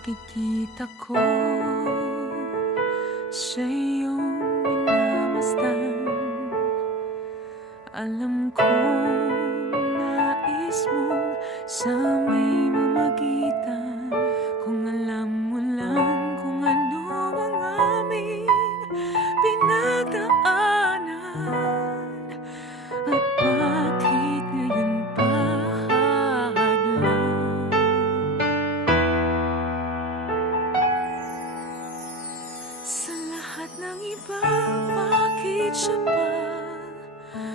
nakikita ko sa iyong minamasdan. Alam kong nais mong sa may mamagitan. Kung alam mo lang kung ano ang aming pinagdaanan, at bakit ngayon pa hadlang. Sa lahat ng iba, bakit siya pa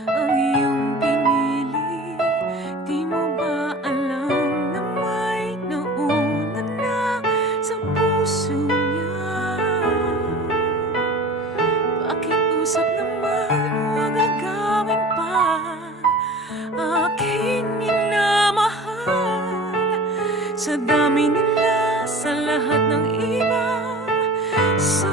ang iyong pinili? Di mo ba alam na may nauna na sa puso niya? Pakiusap naman, huwag agawin pa aking minamahal. Sa dami nila, sa lahat ng iba, sa